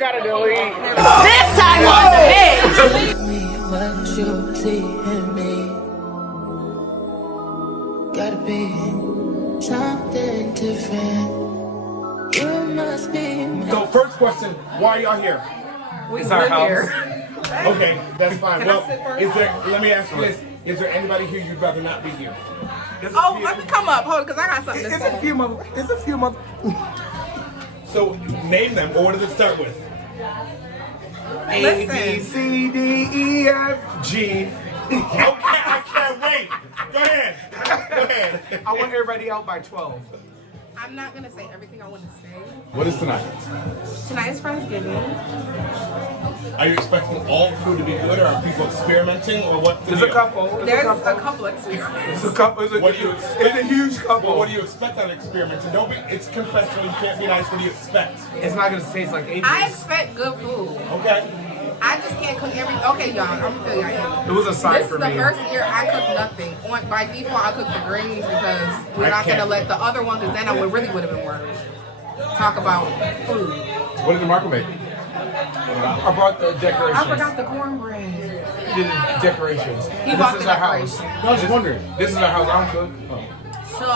gotta delete. This time on the bench. What you see in me, gotta be something different. You must be. So first question, why are y'all here? It's our house. Okay, that's fine. Well, let me ask you this. Is there anybody here you'd rather not be here? Oh, let me come up. Hold on, because I got something to It's say. a few mother. So name them, or what does it start with? A, B, C, D, E, F, G. Okay, I can't wait. Go ahead. Go ahead. I want everybody out by 12. I'm not going to say everything I want to say. What is tonight? Tonight is Friendsgiving. Are you expecting all food to be good, or are people experimenting, or what? There's a couple. There's a couple experiments. It's a couple. It's a huge couple. Well, what do you expect out of experiments? Don't be. It's confessional. You can't be nice. What do you expect? It's not gonna taste like Adri's. I expect good food. Okay. I just can't cook Okay, y'all, I'm gonna tell y'all. It was a sign This for is the me. first year I cooked nothing. By default, I cooked the greens because we're not gonna let the other one, because then I would have been worried. Talk about food. What did DeMarco make? I brought the decorations. I forgot the cornbread. He did the decorations. He bought This is the our house. decorations. No, I was just wondering. This is our house. I don't cook. So,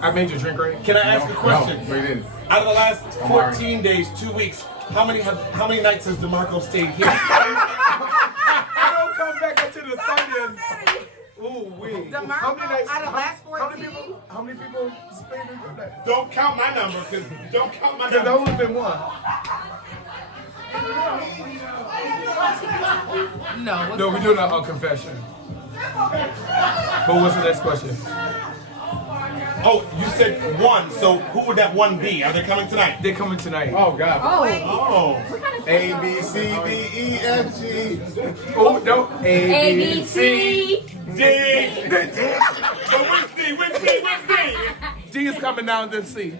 I made your drink right. Can I ask a question? No, you didn't. Out of the last 14 days, 2 weeks, how many nights has DeMarco stayed here? I don't come back until the 30th. Ooh, wee. DeMarco, How many nights? out of the last How 14? many people stayed in that? Don't count my number, because don't count my Because that number. would have been one. No. No, we're doing a confession. But what's the next question? Oh, you said one, so who would that one be? Are they coming tonight? They're coming tonight. Oh, God. Oh. A, B, C, D, E, F, G. Oh, no. A, B, C. D. So which D? Which D? Which D? D is coming down to C.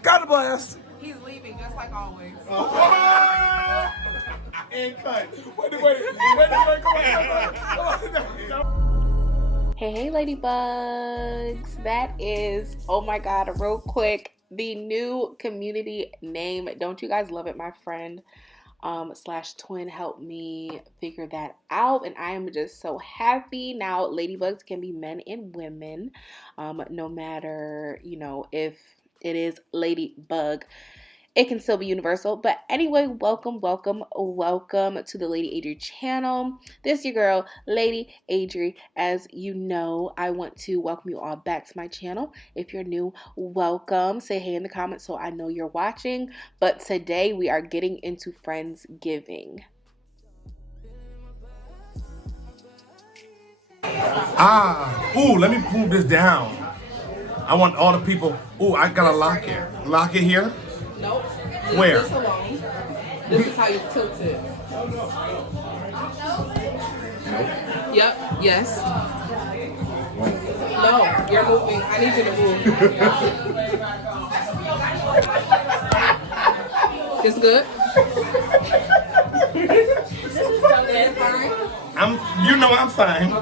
God bless. He's leaving just like always. And cut. Wait, come on. Hey, ladybugs. That is, oh my God, real quick, the new community name. Don't you guys love it? My friend slash twin helped me figure that out, and I am just so happy. Now, ladybugs can be men and women, no matter, if it is ladybug. It can still be universal. But anyway, welcome to the Lady Adri channel. This is your girl, Lady Adri. As you know, I want to welcome you all back to my channel. If you're new, welcome. Say hey in the comments so I know you're watching. But today we are getting into Friendsgiving. Ooh, let me move this down. I want all the people. Ooh, I got a lock it. Lock it here? Nope. Where? This alone. This is how you tilt it. Yep. Yes. No, you're moving. I need you to move. It's good. This is so good. Fine. I'm fine.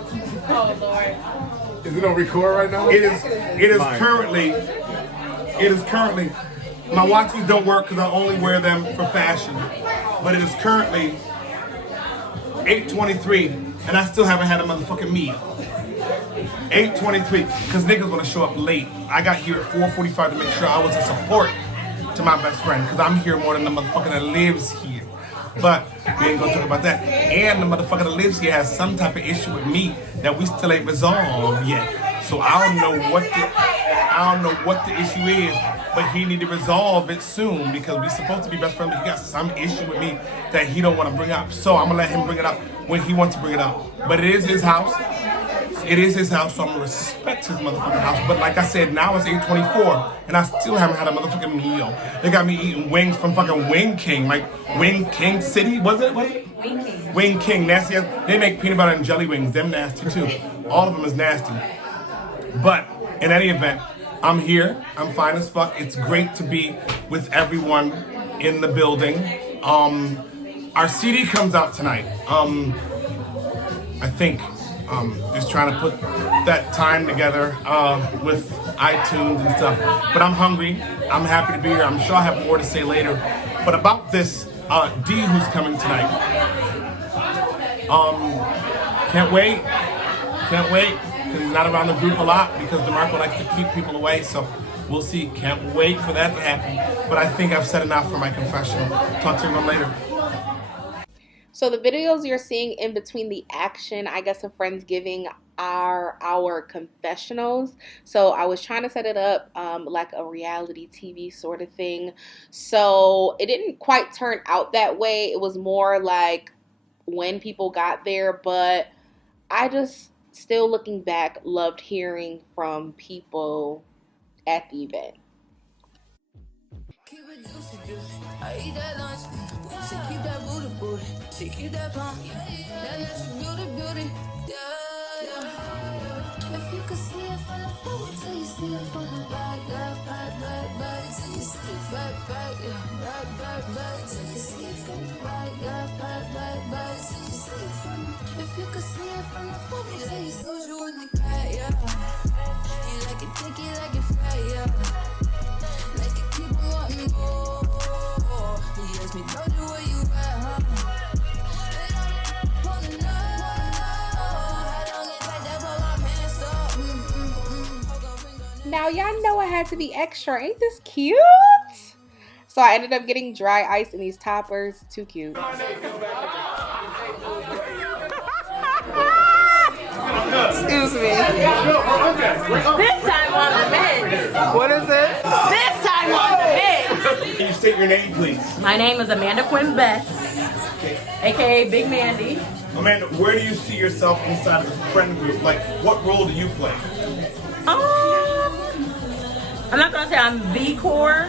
Oh Lord. Is it on record right now? It is currently, my watches don't work because I only wear them for fashion. But it is currently 8:23 and I still haven't had a motherfucking meal. 8:23, because niggas want to show up late. I got here at 4:45 to make sure I was a support to my best friend, because I'm here more than the motherfucker that lives here. But we ain't gonna talk about that. And the motherfucker that lives here has some type of issue with me that we still ain't resolved yet. So I don't know what the issue is, but he need to resolve it soon, because we supposed to be best friends, but he got some issue with me that he don't want to bring up. So I'm gonna let him bring it up when he wants to bring it up. But it is his house. It is his house, so I'm gonna respect his motherfucking house. But like I said, now it's 8:24, and I still haven't had a motherfucking meal. They got me eating wings from fucking Wing King, like Wing King City, was it? Wing King. Wing King, nasty ass. They make peanut butter and jelly wings, them nasty too. All of them is nasty. But in any event, I'm here. I'm fine as fuck. It's great to be with everyone in the building. Our CD comes out tonight. I think. Just trying to put that time together with iTunes and stuff. But I'm hungry. I'm happy to be here. I'm sure I'll have more to say later. But about this D who's coming tonight. Can't wait. Can't wait. Because he's not around the group a lot because DeMarco likes to keep people away. So we'll see. Can't wait for that to happen. But I think I've said enough for my confessional. Talk to everyone later. So the videos you're seeing in between the action, I guess, of Friendsgiving are our confessionals. So I was trying to set it up like a reality TV sort of thing. So it didn't quite turn out that way. It was more like when people got there. But I just, still looking back, loved hearing from people at the event. I eat that lunch, she keep that booty booty, she keep that pump, that natural beauty, yeah. If you could see it from the front till you see it from the back, back, till you see it back, yeah, back, till you see it from the back, yeah, back, till you see it from the. If you could see it from the front till you see you in the back, yeah. You like it thick, you like it fat, yeah. Like it keep on wanting more. He asked me, don't you where you at, huh? Wanna know how long it take to pull my pants up. Now y'all know I had to be extra. Ain't this cute? So I ended up getting dry ice in these toppers. Too cute. Excuse me. This time on the mix. What is it? This time on the mix. Can you state your name, please? My name is Amanda Quinn Best, aka Big Mandy. Amanda, where do you see yourself inside of the friend group? Like, what role do you play? I'm not gonna say I'm the core,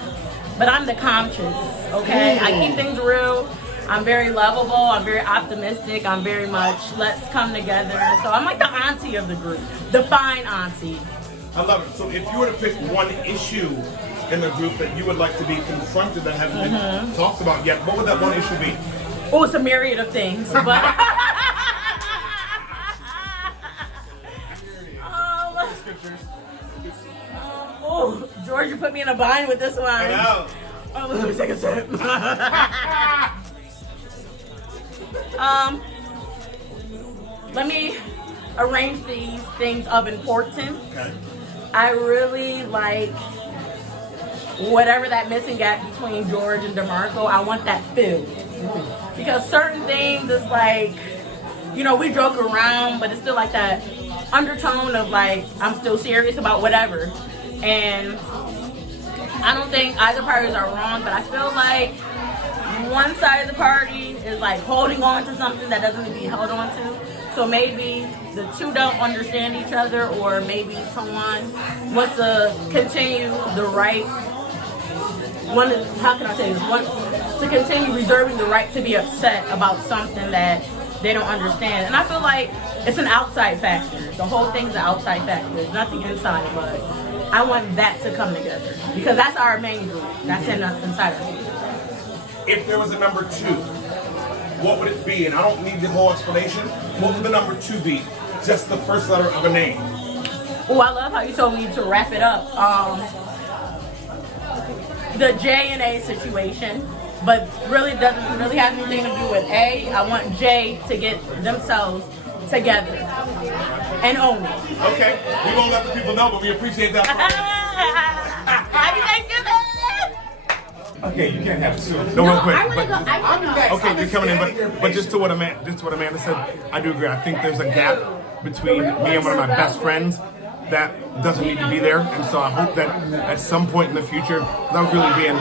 but I'm the conscious. Okay, I keep things real. I'm very lovable. I'm very optimistic. I'm very much let's come together. So I'm like the auntie of the group, the fine auntie. I love it. So if you were to pick one issue in the group that you would like to be confronted that hasn't been talked about yet, what would that one issue be? Oh, it's a myriad of things, but oh, George, you put me in a bind with this one. I know. Oh, let me take a sip. Let me arrange these things of importance. Okay. I really like whatever that missing gap between George and DeMarco. I want that filled. Because certain things is like, you know, we joke around, but it's still like that undertone of like, I'm still serious about whatever. And I don't think either parties are wrong, but I feel like one side of the party is like holding on to something that doesn't need to be held on to. So maybe the two don't understand each other, or maybe someone wants to continue the right, how can I say this? Want to continue reserving the right to be upset about something that they don't understand. And I feel like it's an outside factor. The whole thing's an outside factor. There's nothing inside, but I want that to come together because that's our main group. That's inside our group. If there was a number 2, what would it be? And I don't need the whole explanation. What would the number 2 be? Just the first letter of a name. Oh, I love how you told me to wrap it up. The J and A situation, but really doesn't really have anything to do with A. I want J to get themselves together and own it. Okay, we won't let the people know, but we appreciate that. Happy Thanksgiving! Okay, you can't have 2. No, real quick. I'm Okay, you're coming in, but just to what Amanda said, I do agree. I think there's a gap between me and one of my best friends that doesn't need to be there, and so I hope that at some point in the future, that was really being,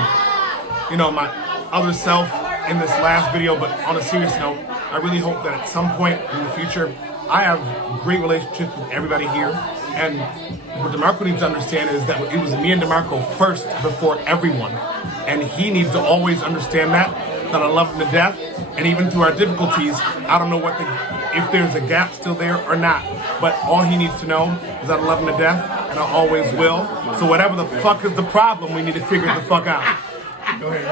you know, my other self in this last video. But on a serious note, I really hope that at some point in the future, I have great relationships with everybody here. And what DeMarco needs to understand is that it was me and DeMarco first before everyone. And he needs to always understand that I love him to death. And even through our difficulties, I don't know if there's a gap still there or not. But all he needs to know is that I love him to death, and I always will. So whatever the fuck is the problem, we need to figure it the fuck out. Go ahead.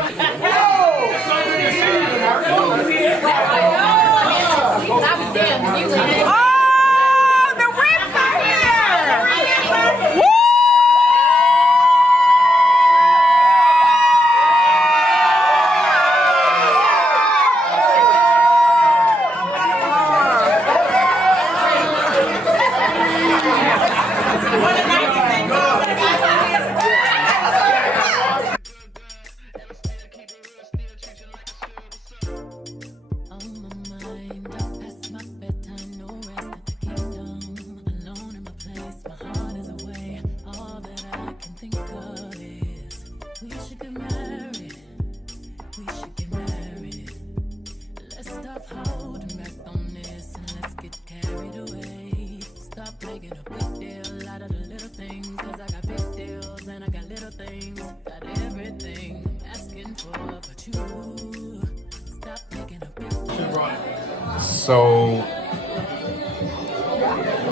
So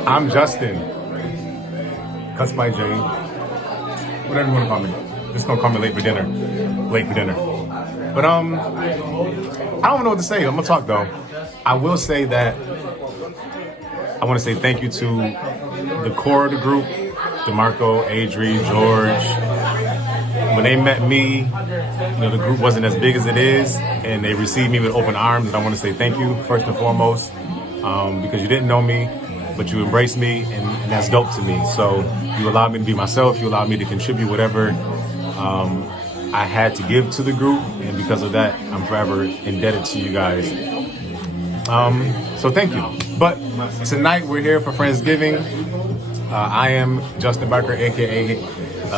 I'm Justin. Cuts by Jay. Whatever you want to call me. Just don't call me late for dinner. Late for dinner. But I don't know what to say. I'm gonna talk though. I will say that I want to say thank you to the core of the group, DeMarco, Adri, George. When they met me, the group wasn't as big as it is, and they received me with open arms. And I want to say thank you first and foremost, because you didn't know me, but you embraced me, and that's dope to me. So you allowed me to be myself. You allowed me to contribute whatever I had to give to the group, and because of that, I'm forever indebted to you guys. So thank you. But tonight we're here for Friendsgiving. I am Justin Barker, aka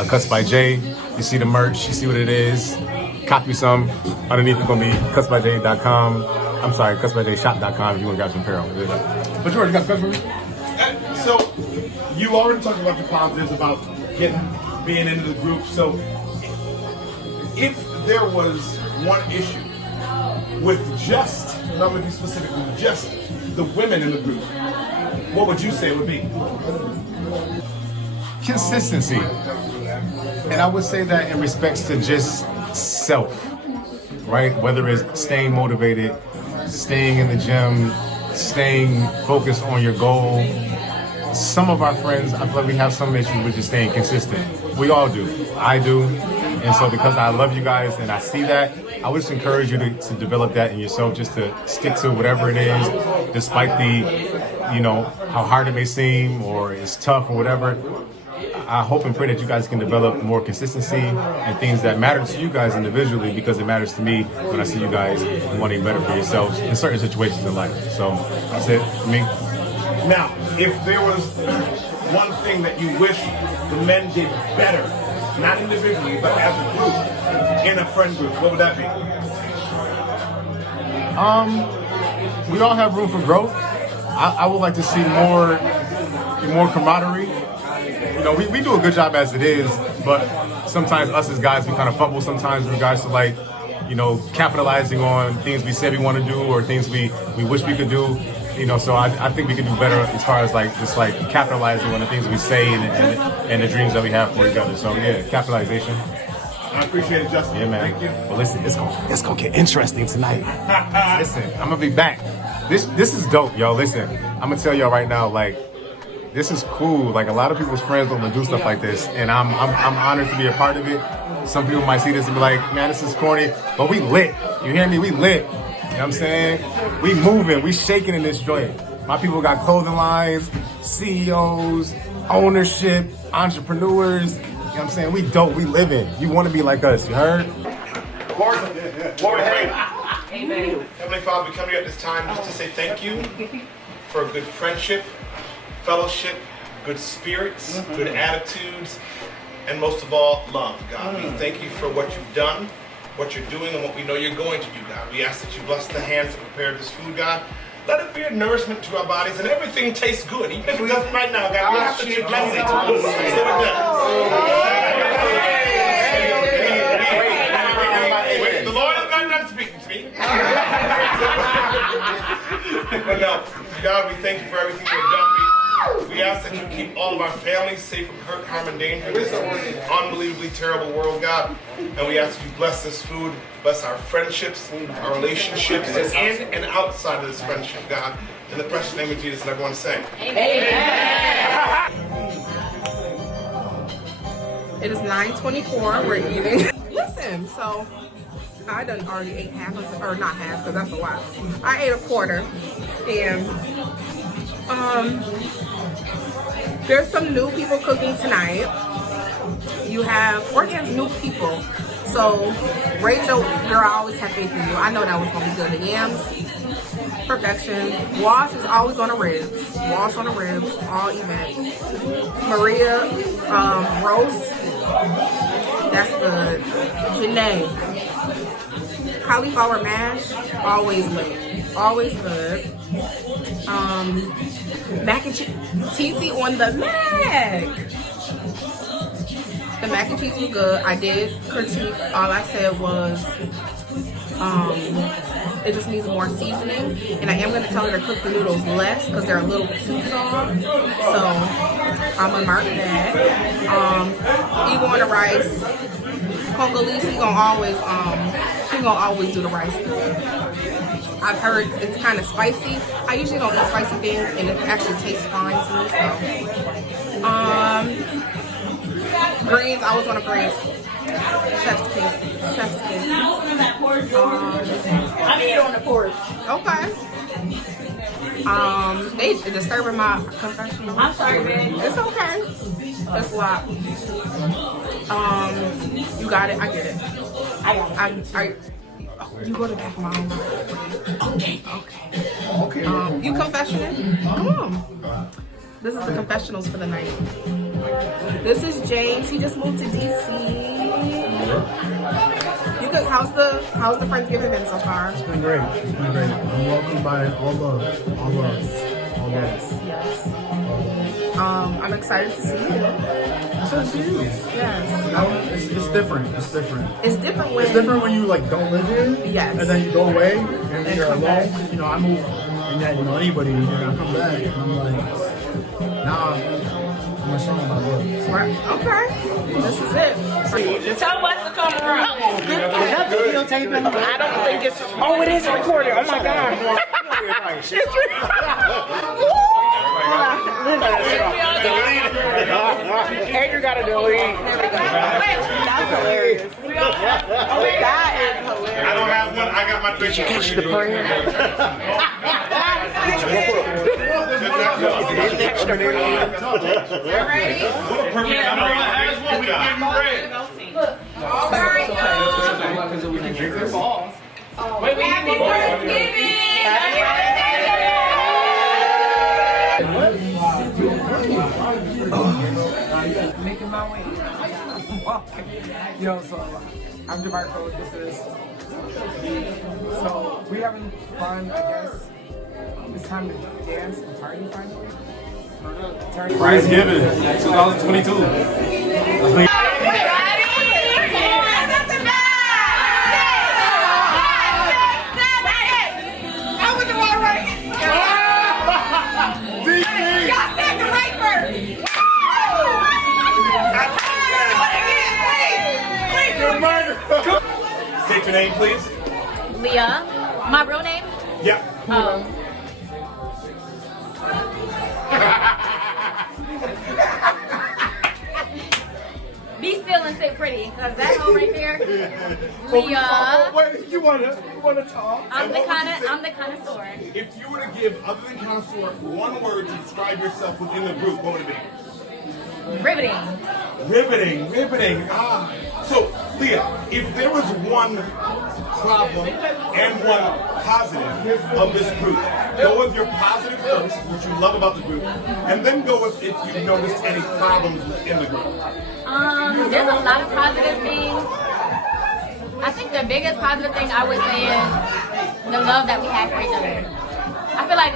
Cuts by Jay. You see the merch, you see what it is. Copy some. Underneath it's gonna be cutsbyjay.com. I'm sorry, cutsbyjayshop.com if you want to grab some apparel. But George, you got stuff for me? So you already talked about the positives about being into the group. So if there was one issue with just, not to be specific, with just the women in the group, what would you say it would be? Consistency. And I would say that in respects to just self, right? Whether it's staying motivated, staying in the gym, staying focused on your goal. Some of our friends, I feel like we have some issues with just staying consistent. We all do. I do. And so because I love you guys and I see that, I would just encourage you to develop that in yourself, just to stick to whatever it is, despite the, how hard it may seem or it's tough or whatever. I hope and pray that you guys can develop more consistency and things that matter to you guys individually, because it matters to me when I see you guys wanting better for yourselves in certain situations in life. So that's it for me. Now, if there was one thing that you wish the men did better, not individually, but as a group, in a friend group, what would that be? We all have room for growth. I would like to see more camaraderie. We do a good job as it is, but sometimes us as guys, we kind of fumble sometimes in regards to capitalizing on things we said we want to do or things we wish we could do. So I think we can do better as far as capitalizing on the things we say and the dreams that we have for each other. So yeah, capitalization. I appreciate it, Justin. Yeah, man. Thank you. Well, listen, it's gonna get interesting tonight. Listen, I'm gonna be back. This is dope, yo. Listen, I'm gonna tell y'all right now, this is cool. A lot of people's friends don't do stuff like this, and I'm honored to be a part of it. Some people might see this and be like, man, this is corny, but we lit. You hear me? We lit. You know what I'm saying? We moving, we shaking in this joint. My people got clothing lines, CEOs, ownership, entrepreneurs. You know what I'm saying? We dope, we living. You want to be like us, you heard? Lord, hey. Amen. Heavenly Father, we come here at this time just to say thank you for a good friendship, fellowship, good spirits, good attitudes, and most of all, love, God. We thank you for what you've done, what you're doing, and what we know you're going to do, God. We ask that you bless the hands that prepare this food, God. Let it be a nourishment to our bodies, and everything tastes good, even if it doesn't right now, God. We ask that you bless it. So it does. The Lord is not done speaking to me. But no, God, we thank you for everything you've done. We ask that you keep all of our families safe from hurt, harm, and danger in this unbelievably terrible world, God. And we ask that you bless this food, bless our friendships, our relationships, in and outside of this friendship, God. In the precious name of Jesus, and everyone say, Amen. It is 9:24. We're eating. Listen, so I done already ate half of it, or not half, because that's a lot. I ate a quarter, and there's some new people cooking tonight. You have new people. So Rachel, girl, I always have faith in you. I know that was gonna be good. The yams, perfection. Wash is always on the ribs. Wash on the ribs, all even. Maria, roast. That's good. Janae, cauliflower mash, always lit. Always good. Mac and cheese, TT on the mac. The mac and cheese was good. I did critique. All I said was, It just needs more seasoning. And I am going to tell her to cook the noodles less because they're a little too soft. So I'm going to mark that. Even on the rice, Coco Lisa, he gonna always do the rice good. I've heard it's kind of spicy. I usually don't eat spicy things, and it actually tastes fine to me. So, greens. I always want to greens. Chef's kiss. Chef's kiss. I'm eating on the porch. Okay. They disturbing my confession. I'm sorry, man. It's okay. It's a lot. You got it. I get it. I got it. You go to back of my own. Okay. Okay. You confessioning? Come on. This is the confessionals for the night. This is James. He just moved to DC. You could. How's the Friendsgiving been so far? It's been great. It's been great. I'm welcomed by all love. All love. All love. Yes. I'm excited to see you. So see you. Yes. It's different. It's different. It's different when. It's different when you like don't live here. Yes. And then you go away and you're come alone. back. You know, I move and then anybody and I come back and I'm like, now I'm ashamed of my love. Right. Okay. This is it. Tell us to come around. Is that videotaping? I don't think it's. Oh, it is recorded. Oh my god. Adri got to delete. That's hilarious. That is hilarious. I don't have one. I got my picture. Catch the prayer. Making my way. Yo, so I'm DeMarco. This is. So we having fun, I guess. It's time to dance and party finally. Friendsgiving 2022. State your name, please. Leah. My real name? Yep. Be still and stay pretty, because that hoe right there, Leah. Wait, you wanna talk? I'm the connoisseur. If you were to give, other than connoisseur, one word to describe yourself within the group, what would it be? Riveting. Riveting. Ah. So, Leah, if there was one problem and one positive of this group, go with your positive first, which you love about the group, and then go with if you noticed any problems within the group. There's a lot of positive things. I think the biggest positive thing I would say is the love that we have for each other. I feel like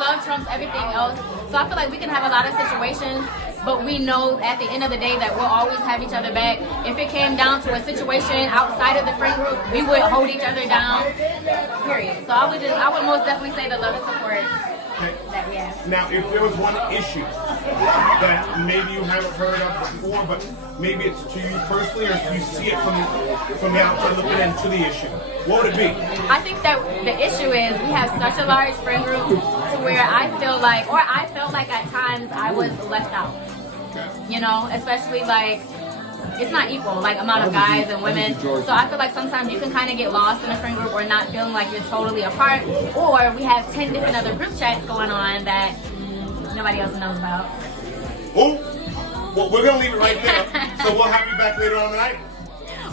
love trumps everything else. So I feel like we can have a lot of situations, but we know at the end of the day that we'll always have each other back. If it came down to a situation outside of the friend group, we would hold each other down. Period. So I would most definitely say the love and support that we have. Now, if there was one issue that maybe you haven't heard of before, but maybe it's to you personally, or you see it from the outside looking into the issue, what would it be? I think that the issue is we have such a large friend group to where I felt like at times I was left out. You know, especially like it's not equal, like amount of guys and women. So I feel like sometimes you can kind of get lost in a friend group or not feeling like you're totally apart. Or we have 10 different other group chats going on that nobody else knows about. Oh, well, we're gonna leave it right there. So we'll have you back later on tonight.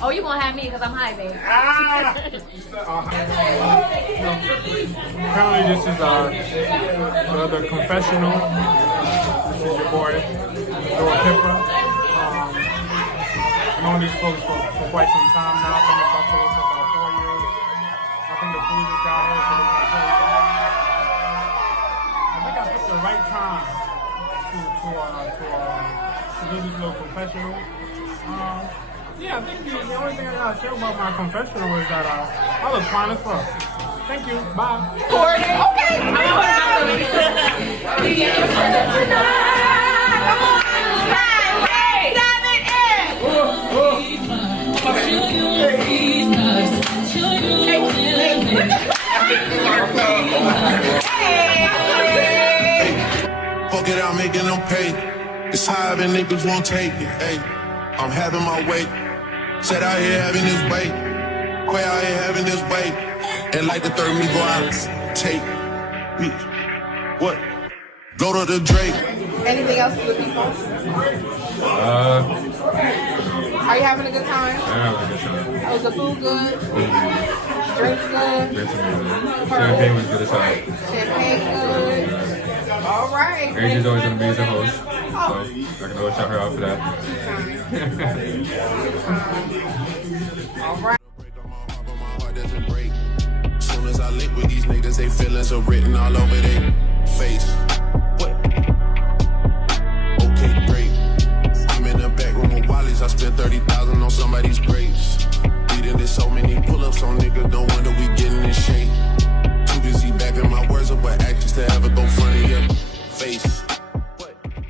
Oh, you won't have me because I'm high, babe. Apparently this is another confessional. This is your boy, Dora Pippa. I've known these folks for quite some time now. I've been in Buffalo for about 4 years. I think the food just got here, so we're going to play it. I think I picked the right time to do this little confessional. Yeah, thank you. The only thing I gotta say about my confessional is that I look fine as fuck. Thank you. Bye. Fuck it, I'm making them pay. It's high and niggas won't take it. Hey, I'm having my way. Said out here having this way. Way out here having this way. And like the third me go out, take me. What? Go to the Drake. Anything else for the people? Are you having a good time? I'm having a good time. Was the food good? Drinks good? Drinks amazing. Champagne was good as hell. Champagne good? All right. Adri's always an amazing host, so I can always shout her out for that. All right. Soon as I link with these niggas, they feelings are written all over their face. What? Okay, great. I'm in the back room with Wally's. I spent 30,000 on somebody's grapes. We done did so many pull-ups on niggas, no wonder we getting in shape. Too busy backing my words up with actions to ever go front of your face.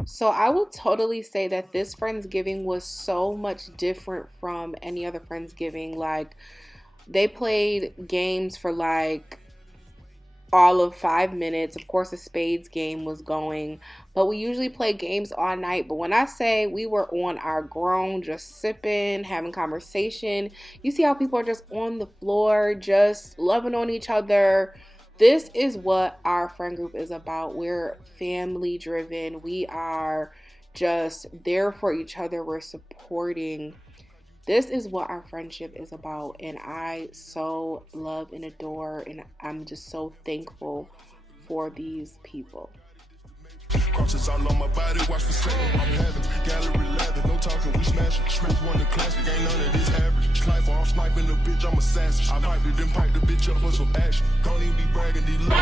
So I will totally say that this Friendsgiving was so much different from any other Friendsgiving. Like, they played games for like all of 5 minutes. Of course, the spades game was going, but we usually play games all night. But when I say we were on our grown, just sipping, having conversation, you see how people are just on the floor, just loving on each other. This is what our friend group is about. We're family driven. We are just there for each other. We're supporting. This is what our friendship is about. And I so love and adore, and I'm just so thankful for these people. Crosses all on my body, watch for second. I'm having gallery 11, no talking, we smashing. Smash one in classic, ain't none of this average. Sniper, I'm sniping the bitch, I'm assassin. I piped it, then pipe the bitch up for some action. Don't even be bragging these little.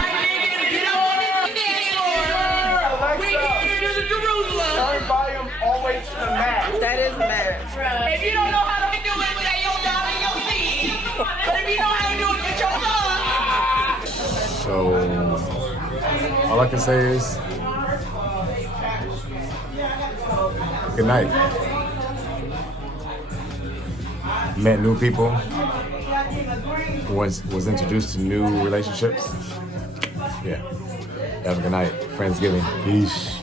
We here to Jerusalem. Turn volume always to the max. That is mad. If you don't know how to do it, say your dog and your seed. But if you know how to do it, get your son. So, all I can say is, good night. Met new people. Was introduced to new relationships. Yeah. Have a good night. Friendsgiving. Peace.